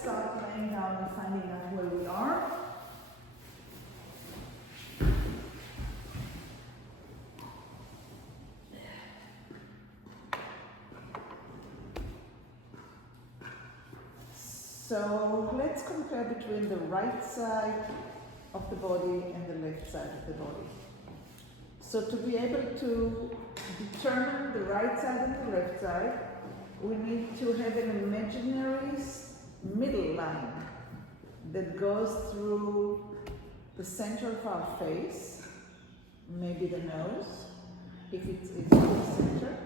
start laying down and finding out where we are. So let's compare between the right side of the body and the left side of the body. So to be able to determine the right side and the left side, we need to have an imaginary middle line that goes through the center of our face, maybe the nose, if it's in the center,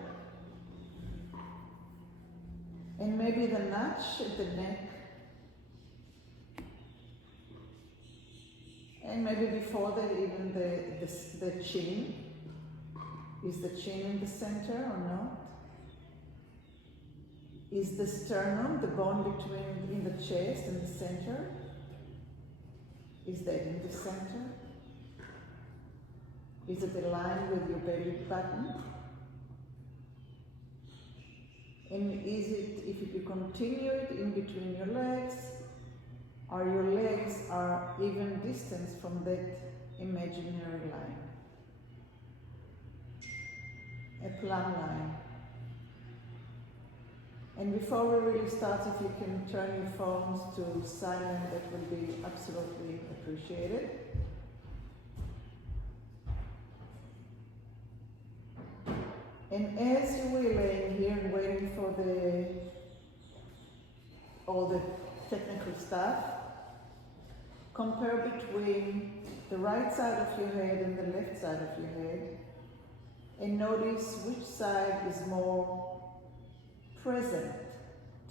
and maybe the notch at the neck, and maybe before that even the chin. Is the chin in the center or not? Is the sternum, the bone between in the chest and the center? Is that in the center? Is it aligned with your belly button? And is it, if you continue it in between your legs, or your legs are even distance from that imaginary line? A plumb line. And before we really start, if you can turn your phones to silent, that will be absolutely appreciated. And as you were laying here and waiting for all the technical stuff, compare between the right side of your head and the left side of your head, and notice which side is more present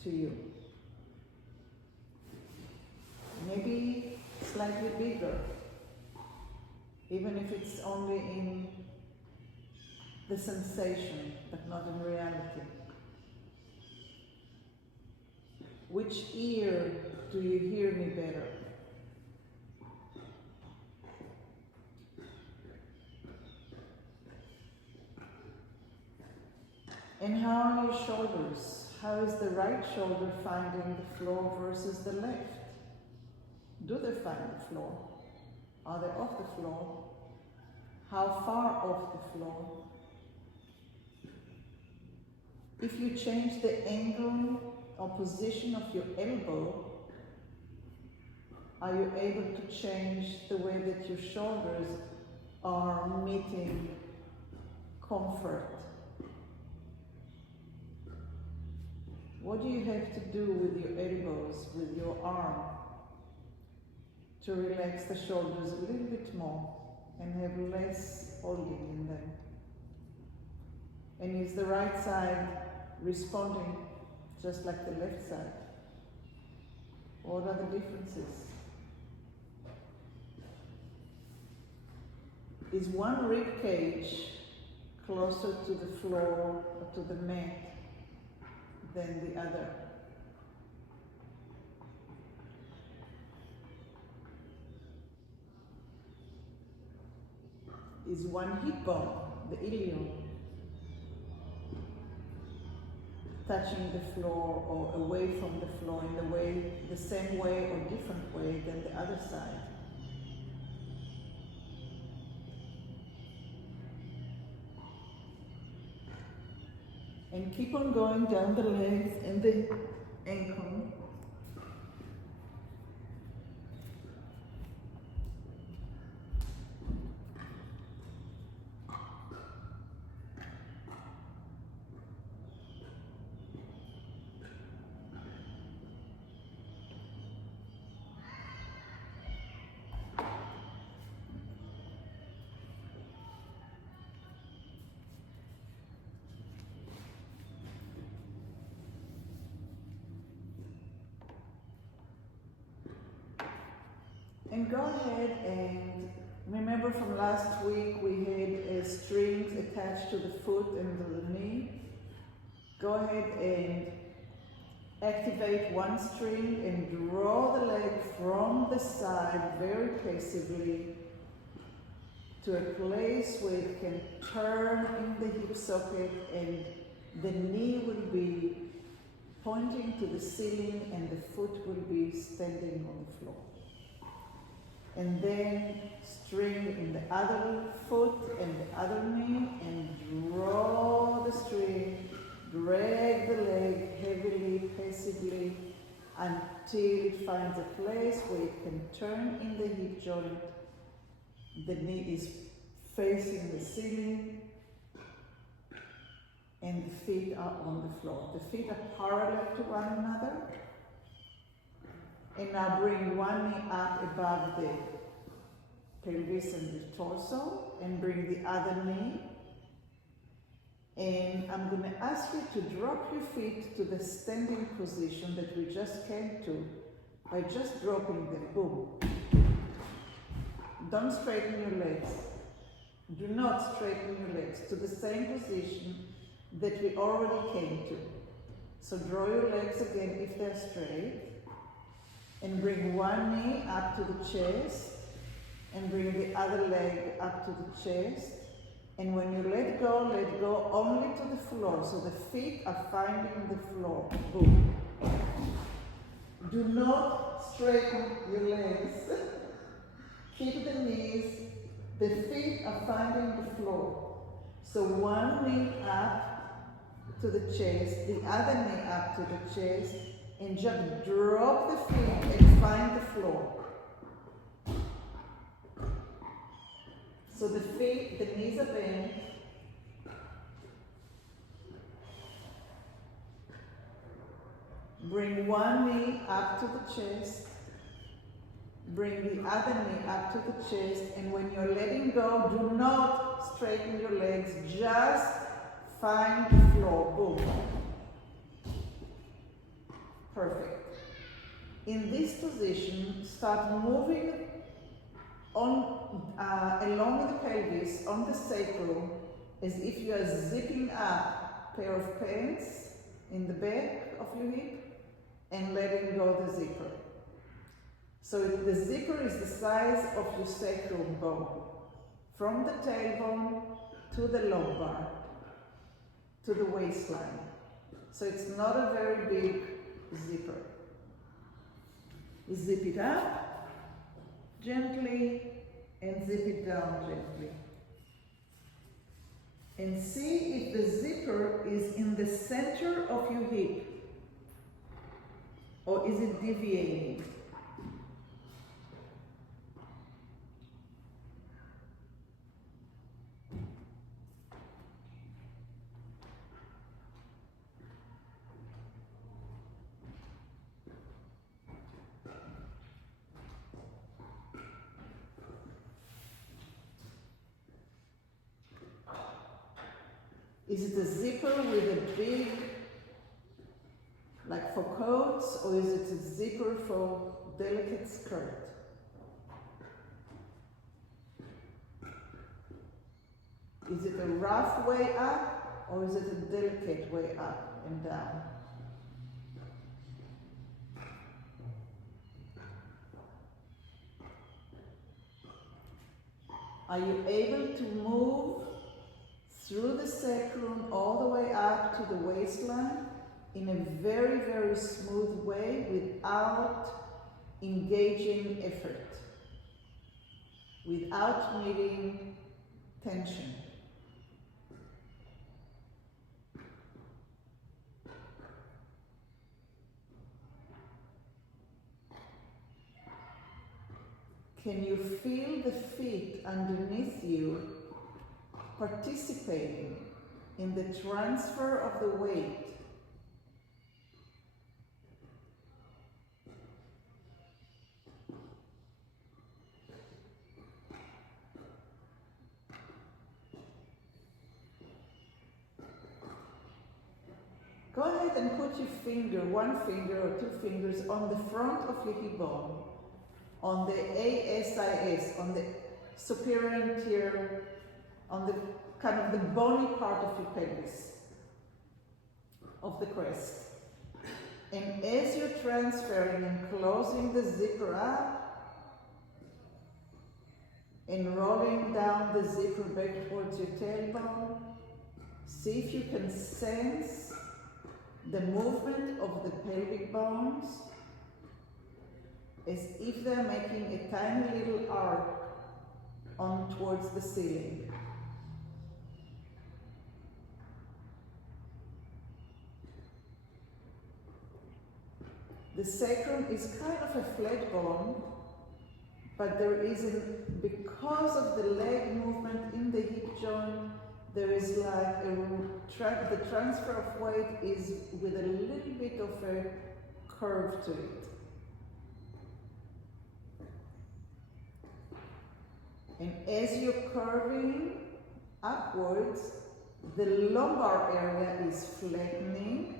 to you. Maybe slightly bigger, even if it's only in the sensation, but not in reality. Which ear do you hear me better? And how are your shoulders? How is the right shoulder finding the floor versus the left? Do they find the floor? Are they off the floor? How far off the floor? If you change the angle or position of your elbow, are you able to change the way that your shoulders are meeting comfort? What do you have to do with your elbows, with your arm, to relax the shoulders a little bit more and have less holding in them? And is the right side responding just like the left side? What are the differences? Is one rib cage closer to the floor or to the mat than the other? Is one hip bone, the ilium, touching the floor or away from the floor in the same way or different way than the other side? And keep on going down the legs and the ankle. And go ahead and remember from last week we had strings attached to the foot and to the knee. Go ahead and activate one string and draw the leg from the side very passively to a place where it can turn in the hip socket and the knee will be pointing to the ceiling, and the foot will be standing on the floor. And then string in the other foot and the other knee, and draw the string, drag the leg heavily, passively, until it finds a place where it can turn in the hip joint. The knee is facing the ceiling, and the feet are on the floor. The feet are parallel to one another. And now bring one knee up above the pelvis and the torso, and bring the other knee. And I'm going to ask you to drop your feet to the standing position that we just came to by just dropping them. Boom. Don't straighten your legs. Do not straighten your legs to the same position that we already came to. So draw your legs again if they're straight, and bring one knee up to the chest, and bring the other leg up to the chest. And when you let go only to the floor, so the feet are finding the floor. Boom. Do not straighten your legs. Keep the knees, the feet are finding the floor. So one knee up to the chest, the other knee up to the chest, and just drop the feet and find the floor. So the feet, the knees are bent. Bring one knee up to the chest. Bring the other knee up to the chest. And when you're letting go, do not straighten your legs. Just find the floor. Boom. Perfect. In this position, start moving on along the pelvis, on the sacrum, as if you are zipping up a pair of pants in the back of your hip and letting go the zipper. So the zipper is the size of your sacrum bone, from the tailbone to the lumbar, to the waistline. So it's not a very big zipper. You zip it up gently and zip it down gently. And see if the zipper is in the center of your hip, or is it deviating? Is it a zipper with a big, like for coats, or is it a zipper for delicate skirt? Is it a rough way up, or is it a delicate way up and down? Are you able to move through the sacrum all the way up to the waistline in a very, very smooth way without engaging effort, without needing tension? Can you feel the feet underneath you participating in the transfer of the weight? Go ahead and put your finger, one finger or two fingers, on the front of your hip bone, on the ASIS, on the superior anterior, on the kind of the bony part of your pelvis, of the crest. And as you're transferring and closing the zipper up and rolling down the zipper back towards your tailbone, see if you can sense the movement of the pelvic bones as if they're making a tiny little arc on towards the ceiling. The sacrum is kind of a flat bone, but there is, because of the leg movement in the hip joint, there is like the transfer of weight is with a little bit of a curve to it. And as you're curving upwards, the lumbar area is flattening.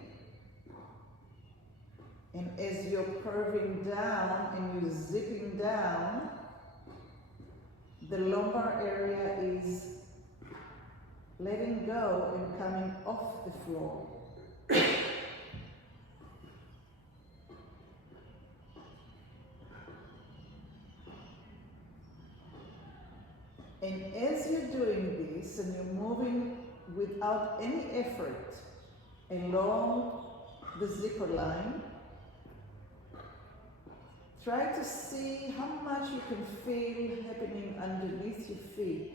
And as you're curving down and you're zipping down, the lumbar area is letting go and coming off the floor. And as you're doing this and you're moving without any effort along the zipper line, try to see how much you can feel happening underneath your feet.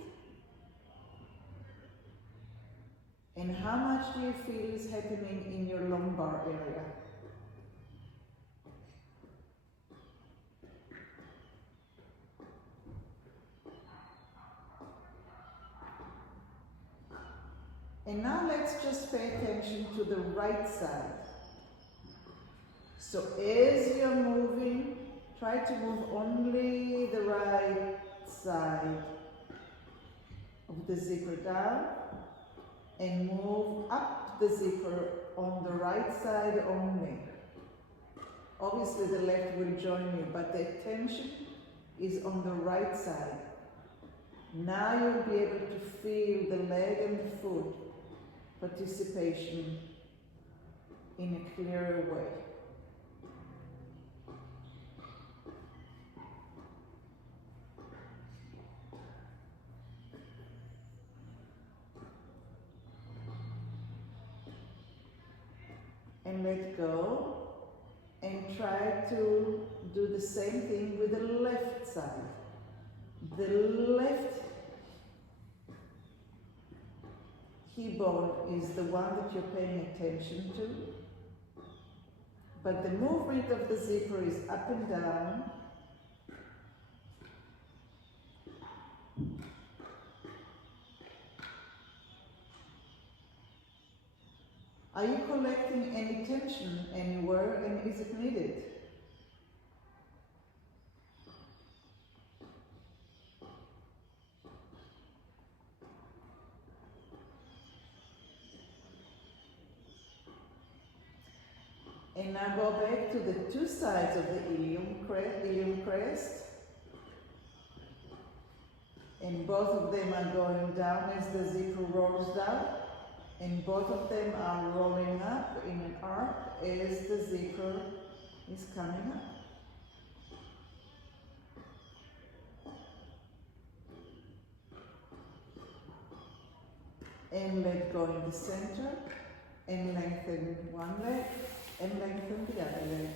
And how much do you feel is happening in your lumbar area? And now let's just pay attention to the right side. So as you're moving, try to move only the right side of the zipper down and move up the zipper on the right side only. Obviously the left will join you, but the attention is on the right side. Now you'll be able to feel the leg and the foot participation in a clearer way. And let go, and try to do the same thing with the left side. The left hip bone is the one that you're paying attention to, but the movement of the zipper is up and down. Are you collecting any tension anywhere, and is it needed? And now go back to the two sides of the ilium crest. And both of them are going down as the zipper rolls down. And both of them are rolling up in an arc as the zipper is coming up. And let go in the center, and lengthen one leg, and lengthen the other leg.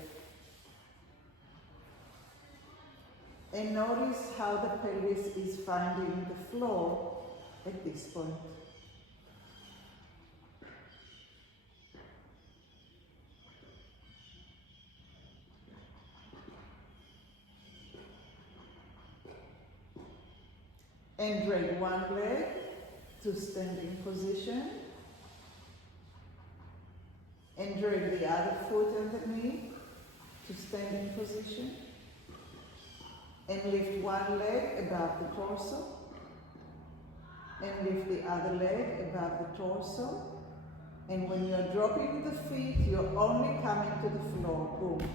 And notice how the pelvis is finding the floor at this point. And drag one leg to standing position. And drag the other foot underneath to standing position. And lift one leg above the torso. And lift the other leg above the torso. And when you're dropping the feet, you're only coming to the floor. Boom.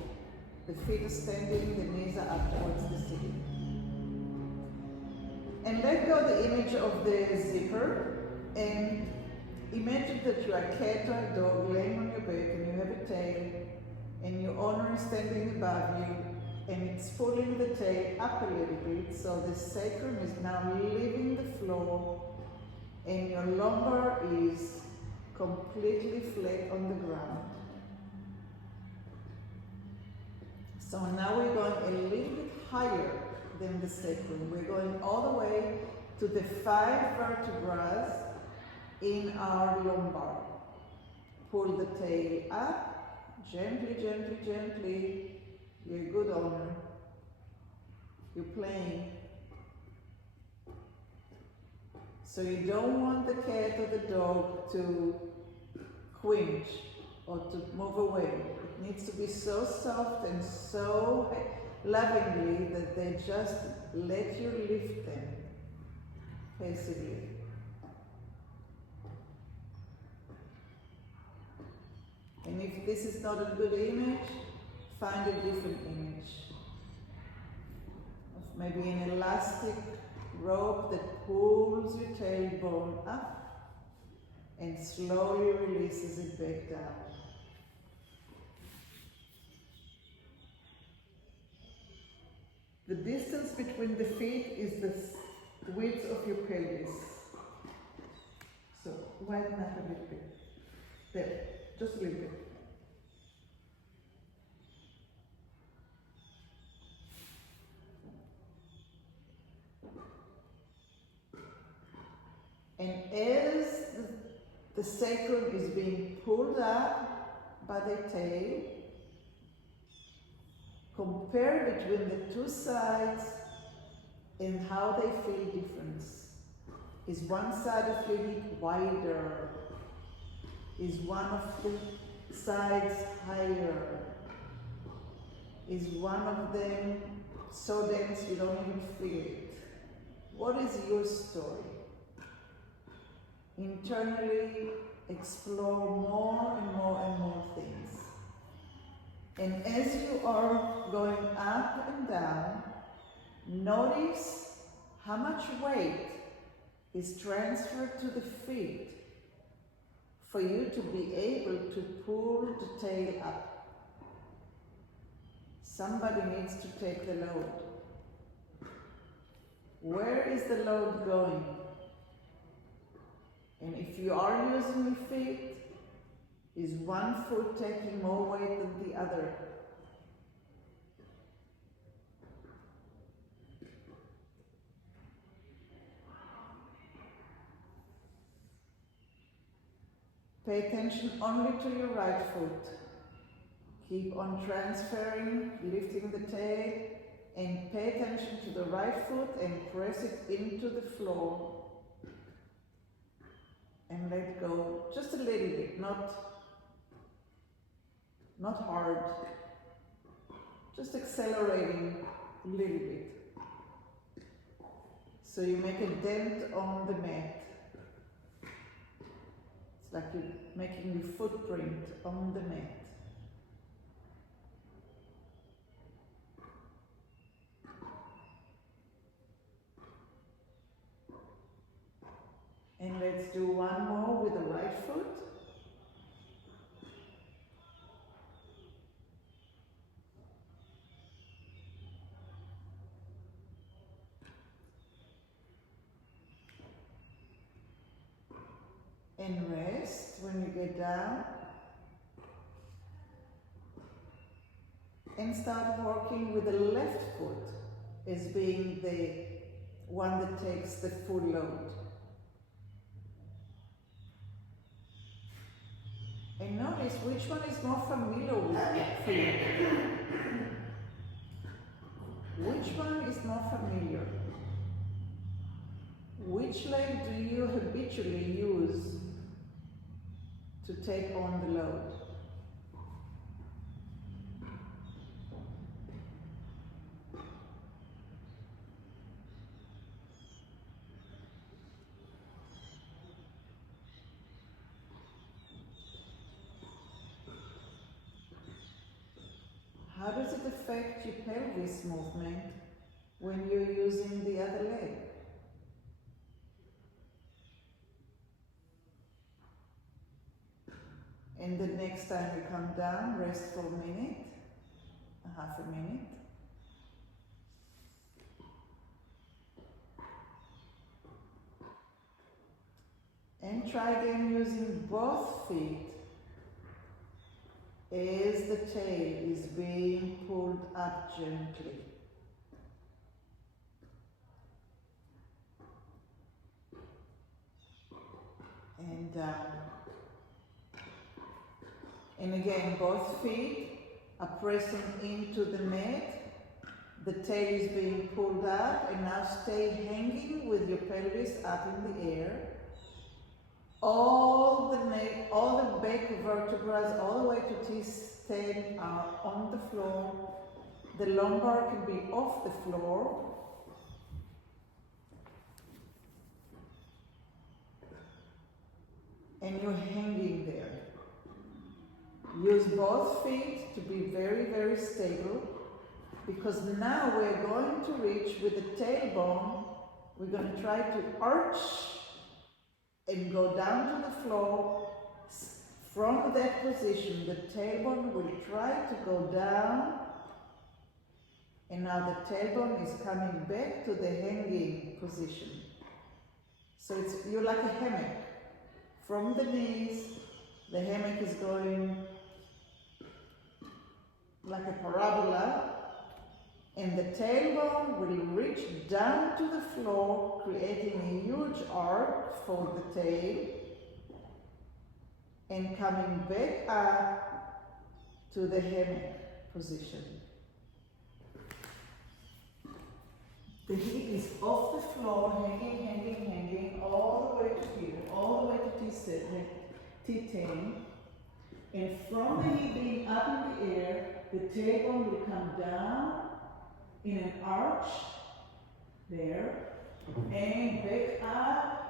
The feet are standing, the knees are up towards the ceiling. And let go the image of the zipper, and imagine that you are a cat or a dog laying on your back and you have a tail, and your owner is standing above you, and it's pulling the tail up a little bit, so the sacrum is now leaving the floor, and your lumbar is completely flat on the ground. So now we're going a little bit higher than the sacrum. We're going all the way to the 5 vertebrae in our lumbar. Pull the tail up, gently, gently, gently. You're a good owner. You're playing. So you don't want the cat or the dog to quench or to move away. It needs to be so soft and so lovingly that they just let you lift them passively. And if this is not a good image, find a different image of maybe an elastic rope that pulls your tailbone up and slowly releases it back down. The distance between the feet is the width of your pelvis. So widen up a little bit. There, just a little bit. And as the sacrum is being pulled up by the tail, compare between the two sides and how they feel difference. Is one side of your hip wider? Is one of the sides higher? Is one of them so dense you don't even feel it? What is your story? Internally explore more and more and more things. And as you are going up and down, notice how much weight is transferred to the feet for you to be able to pull the tail up. Somebody needs to take the load. Where is the load going? And if you are using your feet, is one foot taking more weight than the other? Pay attention only to your right foot. Keep on transferring, lifting the tail, and pay attention to the right foot and press it into the floor. And let go just a little bit, not hard, just accelerating a little bit. So you make a dent on the mat. It's like you're making your footprint on the mat. And let's do one more with the right foot. And rest when you get down. And start working with the left foot as being the one that takes the full load. And notice which one is more familiar for you. Which one is more familiar? Which leg do you habitually use to take on the load? How does it affect your pelvis movement when you're using the other leg? And the next time you come down, rest for a minute, half a minute. And try again using both feet as the tail is being pulled up gently. And down. And again, both feet are pressing into the mat. The tail is being pulled up, and now stay hanging with your pelvis up in the air. All the back vertebrae, all the way to T10 are on the floor. The lumbar can be off the floor. And you're hanging there. Use both feet to be very, very stable, because now we're going to reach with the tailbone. We're going to try to arch and go down to the floor. From that position, the tailbone will try to go down, and now the tailbone is coming back to the hanging position. So you're like a hammock. From the knees, the hammock is going like a parabola, and the tailbone will reach down to the floor, creating a huge arc for the tail, and coming back up to the hammock position. The hip is off the floor, hanging, all the way to here, all the way to T10. And from the hip being up in the air, the tailbone will come down in an arch there, and back up.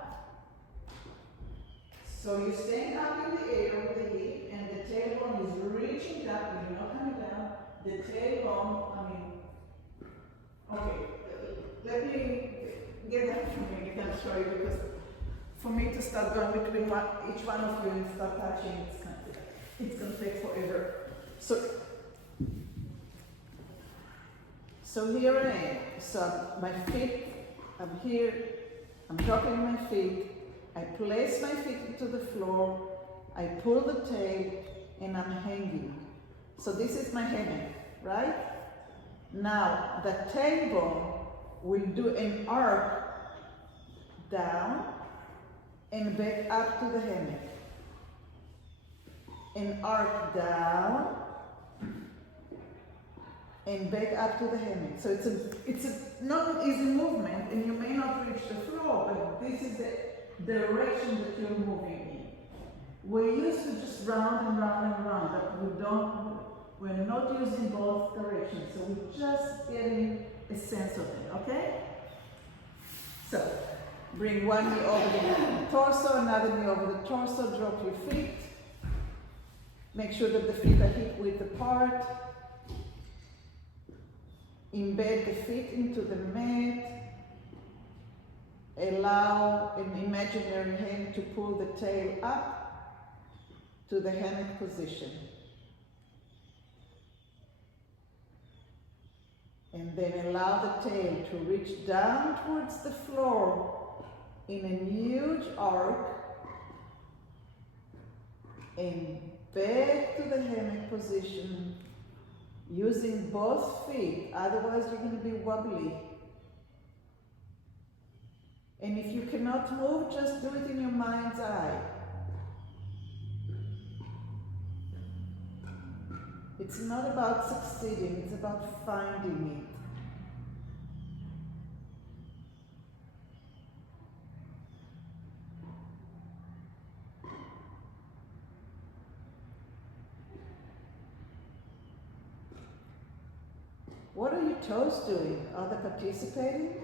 So you stand up in the air with the hip, and the tailbone is reaching up, you're not coming down. The tailbone, okay, let me get that from you, I can show you, because for me to start going between each one of you and start touching, it's going to take forever. So here I am. So my feet, I'm here, I'm dropping my feet, I place my feet into the floor, I pull the tail, and I'm hanging. So this is my hammock, right? Now the tailbone will do an arc down and back up to the hammock. An arc down and back up to the hammock. So it's not an easy movement, and you may not reach the floor, but this is the direction that you're moving in. We're used to just round and round and round, but we're not using both directions, so we're just getting a sense of it, okay? So, bring one knee over the torso, another knee over the torso, drop your feet. Make sure that the feet are hip width apart. Embed the feet into the mat. Allow an imaginary hand to pull the tail up to the hammock position. And then allow the tail to reach down towards the floor in a huge arc and back to the hammock position using both feet, otherwise you're going to be wobbly. And if you cannot move, just do it in your mind's eye. It's not about succeeding, it's about finding it. What are your toes doing? Are they participating?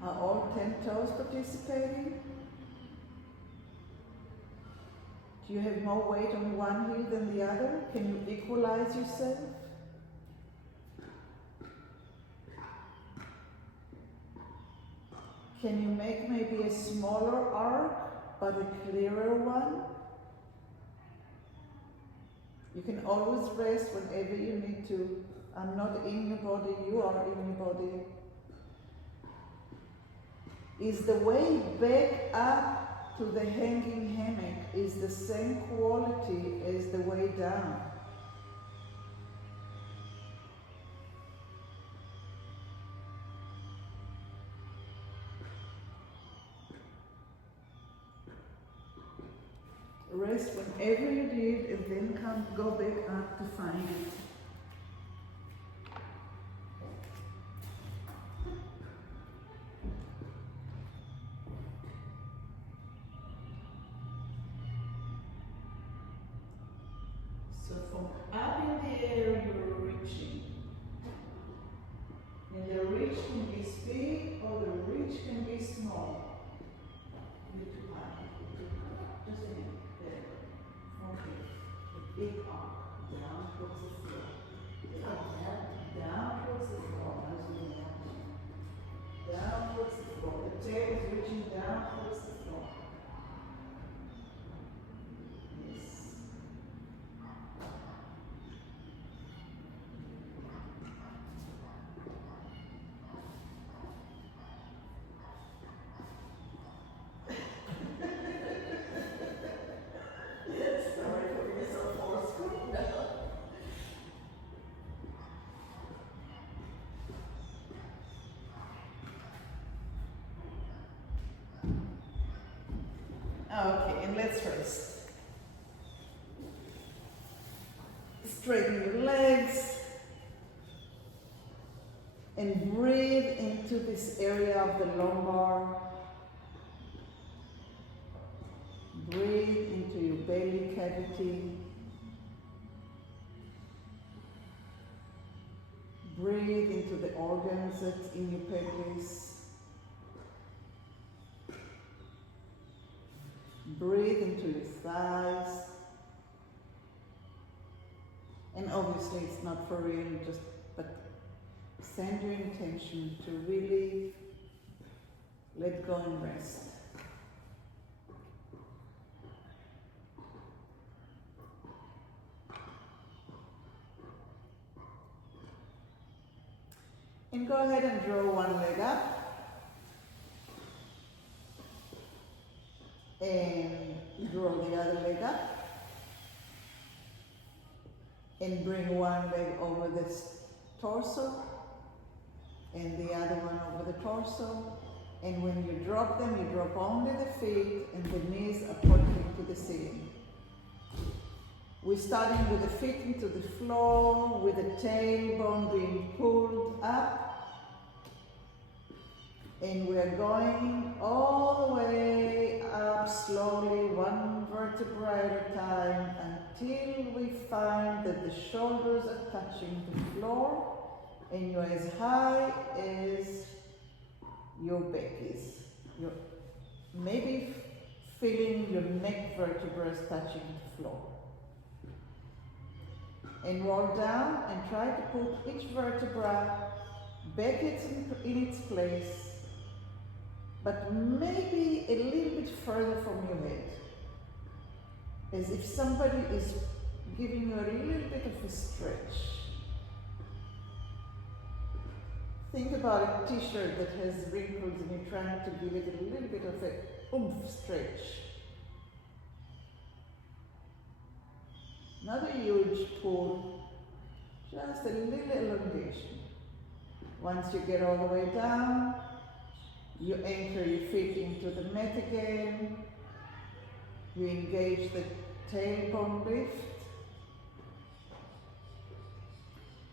Are all 10 toes participating? Do you have more weight on one heel than the other? Can you equalize yourself? Can you make maybe a smaller arc, but a clearer one? You can always rest whenever you need to. I'm not in your body, you are in your body. Is the way back up to the hanging hammock is the same quality as the way down. Rest whenever you need and then go back up to find it. So from up in the air you're reaching. And the reach can be big or the reach can be small. You're too high. Just a minute. There. Okay. A big arc down towards the floor. Down towards the floor. Down towards the floor. The tail is reaching down towards the floor. Yes. Okay, and let's rest. Straighten your legs and breathe into this area of the lumbar. Breathe into your belly cavity. Breathe into the organs that's in your pelvis. Breathe into your thighs. And obviously it's not for real, but send your intention to really let go and rest. And go ahead and draw one leg up. And draw the other leg up. And bring one leg over the torso. And the other one over the torso. And when you drop them, you drop only the feet and the knees are pointing to the ceiling. We're starting with the feet into the floor, with the tailbone being pulled up. And we're going all the way up slowly, one vertebra at a time, until we find that the shoulders are touching the floor and you're as high as your back is. You're maybe feeling your neck vertebrae is touching the floor. And roll down and try to put each vertebra back in its place, but maybe a little bit further from your head, as if somebody is giving you a little bit of a stretch. Think about a t-shirt that has wrinkles and you're trying to give it a little bit of a oomph stretch. Not a huge pull, just a little elongation. Once you get all the way down, you anchor your feet into the mat again. You engage the tailbone lift.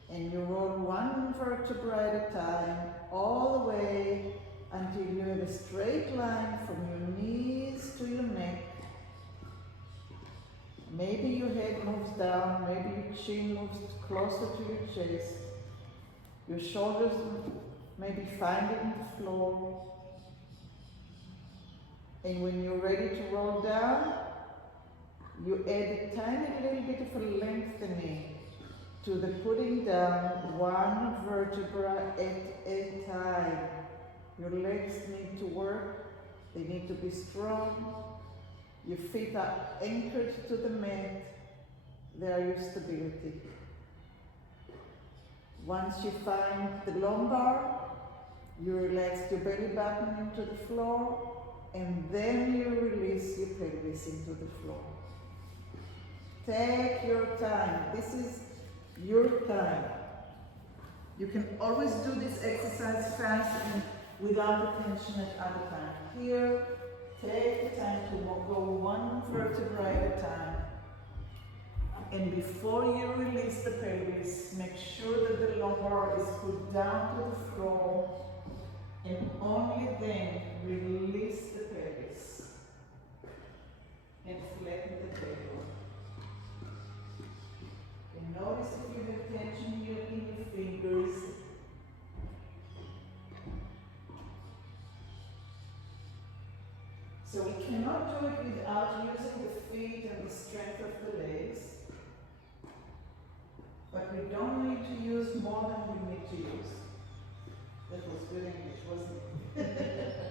And you roll one vertebra at a time, all the way until you have a straight line from your knees to your neck. Maybe your head moves down, maybe your chin moves closer to your chest. Your shoulders maybe find it in the floor. And when you're ready to roll down, you add a tiny little bit of a lengthening to the putting down one vertebra at a time. Your legs need to work, they need to be strong. Your feet are anchored to the mat, they are your stability. Once you find the lumbar, you relax your belly button into the floor, and then you release your pelvis into the floor. Take your time. This is your time. You can always do this exercise fast and without attention at other times. Here, take the time to go one vertebra at a time. And before you release the pelvis, make sure that the lumbar is put down to the floor, and only then release the pelvis and flatten the table. And notice if you have tension here in your fingers. So we cannot do it without using the feet and the strength of the legs. But we don't need to use more than we need to use. That was good English, wasn't it?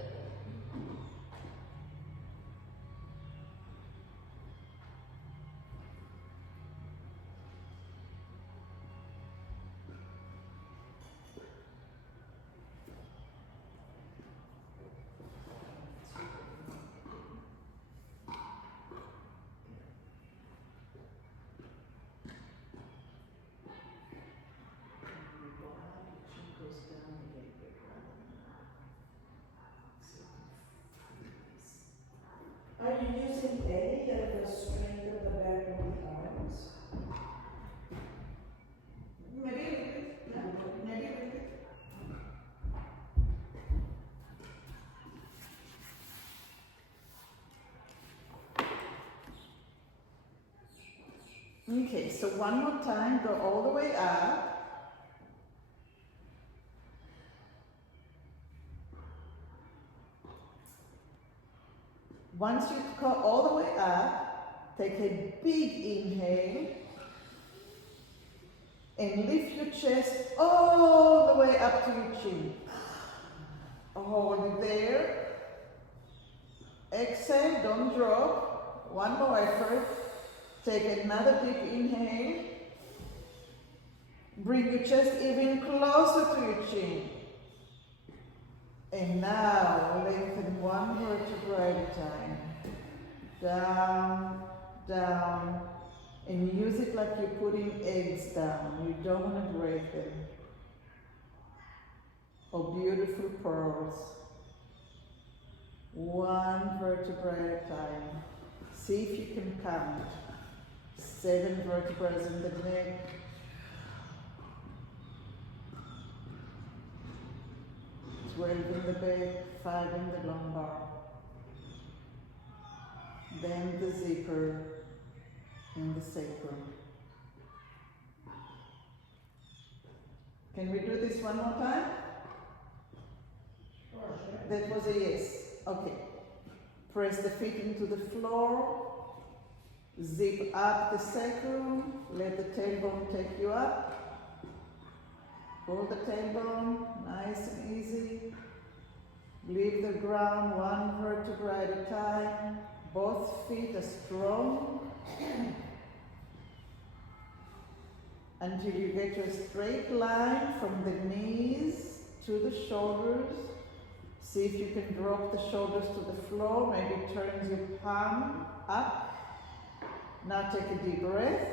Are you using any of the strength of the back of the arms? Maybe a little bit. No, maybe a little bit. Okay, so one more time, go all the way up. Once you go all the way up, take a big inhale and lift your chest all the way up to your chin. Hold it there. Exhale, don't drop. One more effort. Take another big inhale. Bring your chest even closer to your chin. And now lengthen one vertebra at a time. Down, down. And use it like you're putting eggs down. You don't want to break them. Oh, beautiful pearls. One vertebra at a time. See if you can count. 7 vertebrae in the neck. 12 in the back, 5 in the lumbar. Then the zipper and the sacrum. Can we do this one more time? Sure. That was a yes. Okay. Press the feet into the floor. Zip up the sacrum. Let the tailbone take you up. Pull the tailbone, nice and easy. Leave the ground one vertebra at a time. Both feet are strong. Until you get to a straight line from the knees to the shoulders. See if you can drop the shoulders to the floor. Maybe turn your palm up. Now take a deep breath.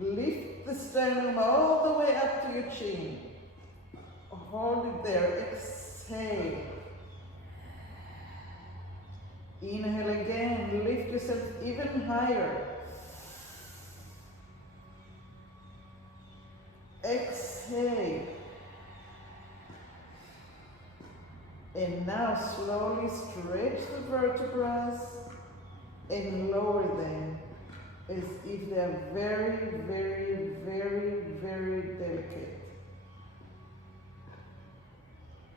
Lift the sternum all the way up to your chin. Hold it there. Exhale. Inhale again. Lift yourself even higher. Exhale. And now slowly stretch the vertebrae and lower them as if they are very, very, very, very delicate.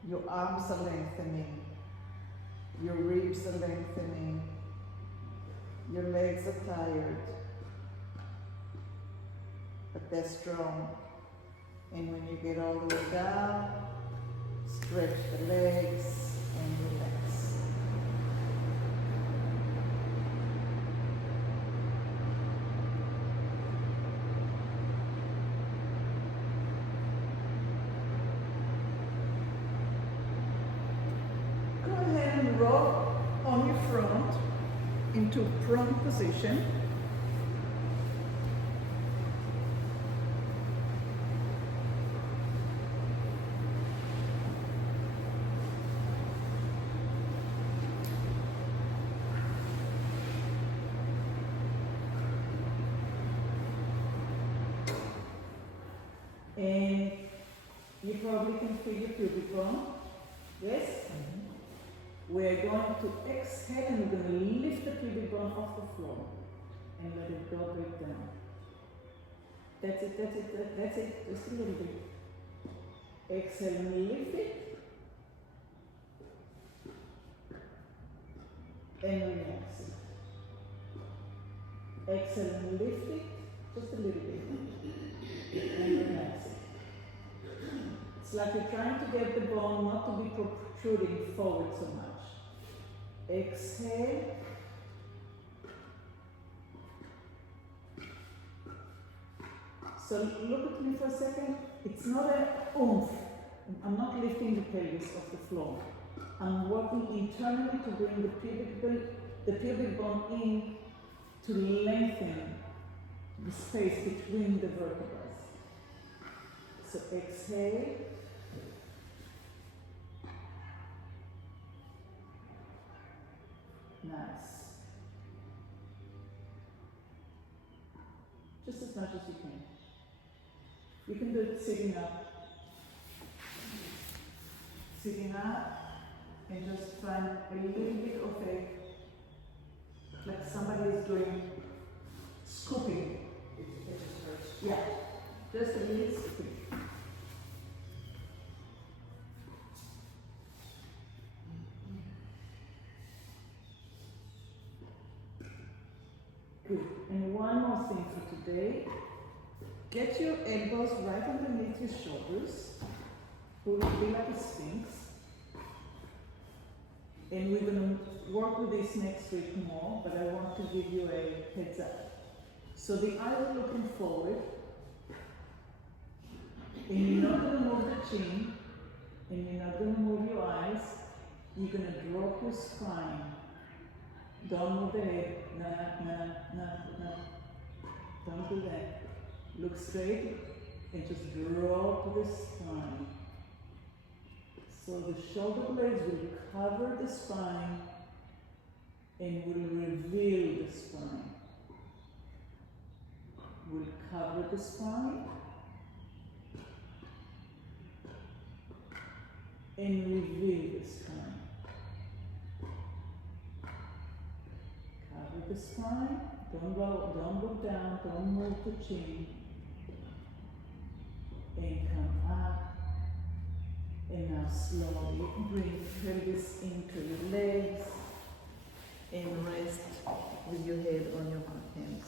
Your arms are lengthening. Your ribs are lengthening. Your legs are tired. But they're strong. And when you get all the way down, stretch the legs and relax. into prone position. And you probably can feel your pubic bone. Yes? We're going to exhale and we're going to lift the pubic bone off the floor and let it go back down. That's it, that's it, that's it. Just a little bit. Exhale and lift it. And relax it. Exhale and lift it. Just a little bit. And relax it. It's like you're trying to get the bone not to be protruding forward so much. Exhale. So look at me for a second. It's not a oomph. I'm not lifting the pelvis off the floor. I'm working internally to bring the pubic bone in to lengthen the space between the vertebrae. So exhale. Nice. Just as much as you can. You can do it sitting up. Sitting up and just find a little bit of a, like somebody is doing scooping. It just hurts. Yeah, just a little scooping. Good. And one more thing for today. Get your elbows right underneath your shoulders. Pull it be like a sphinx. And we're going to work with this next week more, but I want to give you a heads up. So the eyes are looking forward. And you're not going to move the chin. And you're not going to move your eyes. You're going to drop your spine. Don't move the head. No. Don't do that. Look straight and just drop the spine. So the shoulder blades will cover the spine and will reveal the spine. Will cover the spine and reveal the spine. Cover the spine, don't look down, don't move the chin, and come up, and now slowly bring pelvis into your legs, and rest with your head on your hands.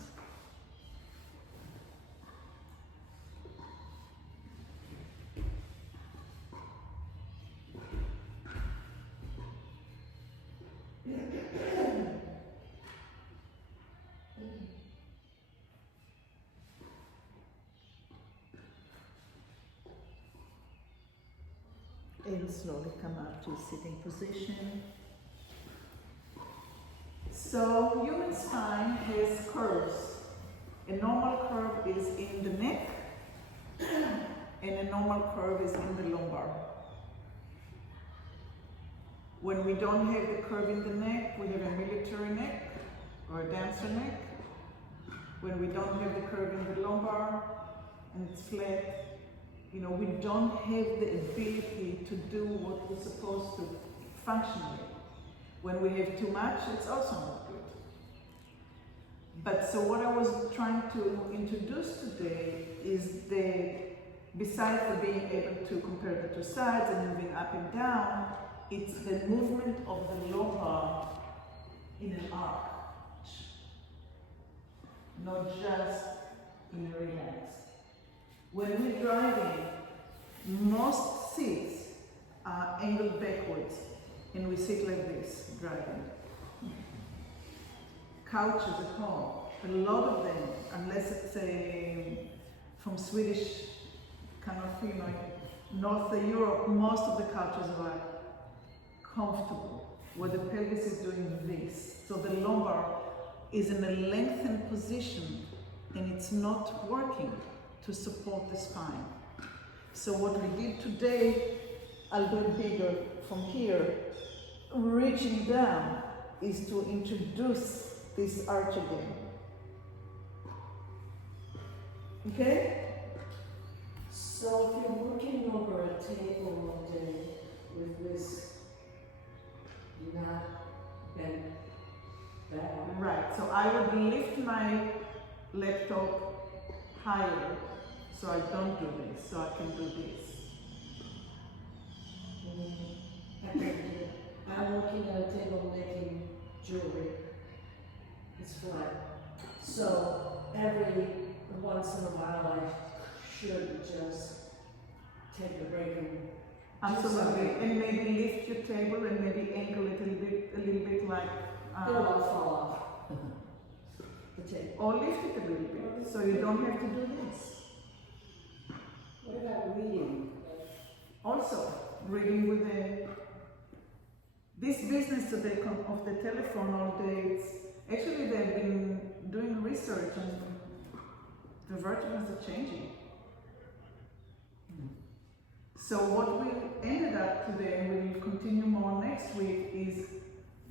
And slowly come up to sitting position. So human spine has curves. A normal curve is in the neck and a normal curve is in the lumbar. When we don't have the curve in the neck, we have a military neck or a dancer neck. When we don't have the curve in the lumbar and it's flat, you know, we don't have the ability to do what we're supposed to functionally. When we have too much, it's also not good. But so what I was trying to introduce today is besides the being able to compare the two sides and moving up and down, it's the movement of the lumbar in an arch, not just in a relax. When we're driving, most seats are angled backwards and we sit like this, driving. Couches at home, a lot of them, unless it's from Swedish kind of, you know, North Europe, most of the couches are comfortable, where the pelvis is doing this. So the lumbar is in a lengthened position and it's not working to support the spine. So what we did today, I'll do it bigger from here, reaching down, is to introduce this arch again. Okay? So if you're working over a table all day with this, you're not bent back. Right, so I would lift my laptop higher so I don't do this, so I can do this. I'm working at a table making jewelry. It's flat. So every once in a while I should just take a break and Absolutely, and maybe lift your table and maybe angle it a little bit like, it'll all fall off the table. or lift it a little bit, so you don't have to do this. What about reading? Also, reading with this business today of the telephone all day, actually they've been doing research and the vertebrae are changing. So what we ended up today, and we will continue more next week, is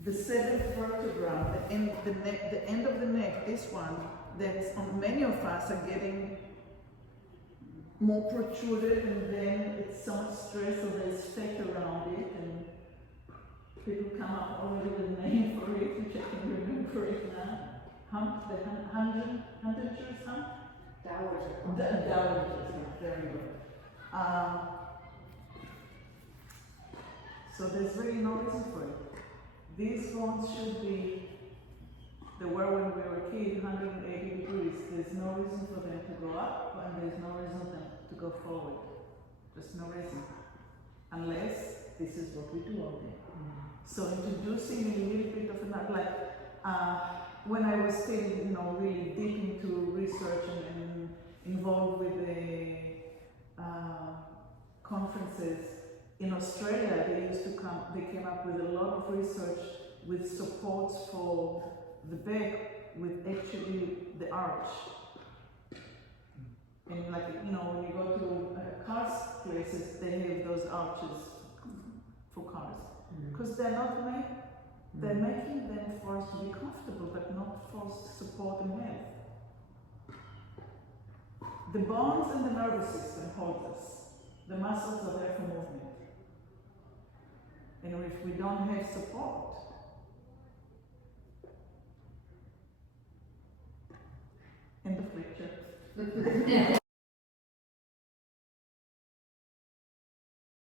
the seventh vertebra, the end of the neck, this one, that on many of us are getting more protruded, and then it's so much stress, so there's fat around it, and people come up already with a name for it, which I can remember it now. Hump, the hunter's hump? Dowager. Dowager's hump, very good. So there's really no reason for it. These bones should be, they were when we were kids, 180 degrees. There's no reason for them to go up, and there's no reason for them to go forward. Just no reason. Unless this is what we do all day. So introducing a little bit of an, like, when I was still, really deep into research and involved with the conferences, in Australia, they came up with a lot of research with supports for the back with actually the arch. And when you go to cars places, they have those arches for cars. Because they're not made, they're making them for us to be comfortable, but not for support and health. The bones and the nervous system hold us. The muscles are there for movement. And if we don't have support, end of lecture.